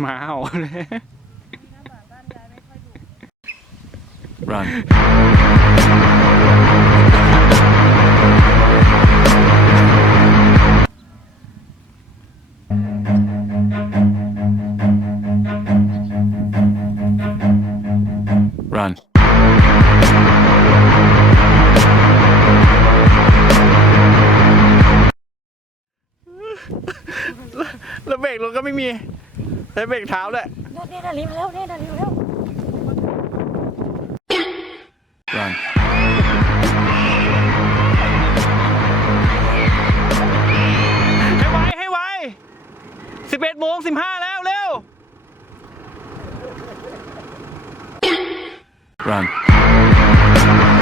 หมาเห่าเลย run รัน แล้วเบรกรถก็ไม่มีใช้เบรกเท้าด้วยเนี่ยเนี่ยรีบแล้วเนี่ยรีบแล้ว Run. ให้ไวให้ไวสิบเอ็ดโมงสิบห้าแล้วเร็ว Run. เ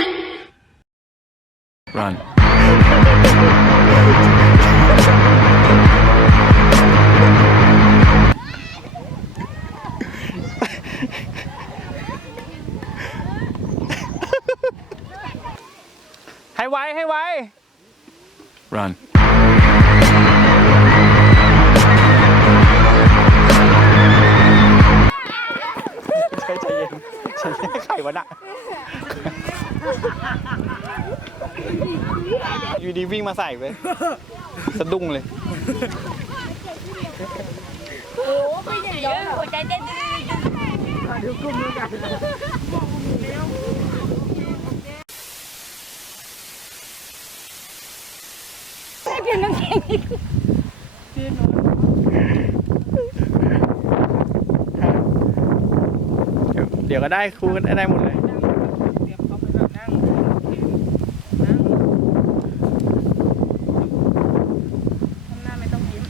รันให้ไวให้ไวรันใจใจเย็ อยู่ดีวิ่งมาใส่ไปสะดุ้งเลย โอ้ไปอย่างเยวหัวใจเต้นเปลี่ยนน้ำแข็งอีกเดี๋ยวเดี๋ยวก็ได้ครูกันได้หมดเลย หน้าไม่ต้องยิ้ม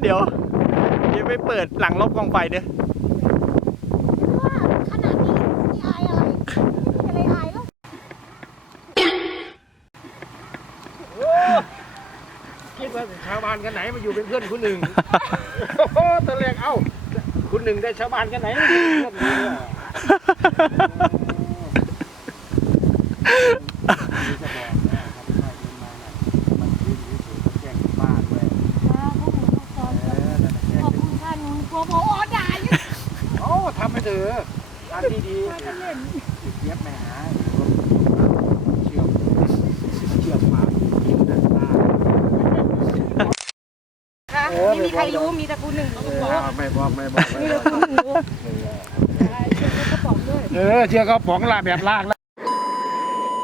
เดี๋ยวเดี๋ยวไปเปิดหลังรอบกองไฟเด้อขนาดนี้นี่อายอะไรอะไรอายแล้วคิดว่าชาวบ้านกันไหนมาอยู่เป็นเพื่อนคุณหนึ่งโอ้โหตอนแรกเอ้า คุณหนึ่งได้ชาวบ้านกันไหนมาอยู่เป็นเพื่อนคุณเนี่ยมีจะบอกนะครับถ้าเดินมาน่ะมันยืนอยู่ๆก็แจ้งบ้านด้วยเออนั่นน่ะแจ้ง ขอบคุณค่ะหนูกลัวพอ ด่าอยู่โอ้ทำไปเถอะทำดีๆเจี๊ยบไปหาเชือกเชือกมากินนะตาไม่มีใครรู้มีแต่กูหนึ่งรู้เออไม่บอกไม่บอกไม่มีบแต่อกกูหนึ่งรู้เชื่อกระป๋องด้วยเออเชือกเขาป๋องลาแบบลากแล้ว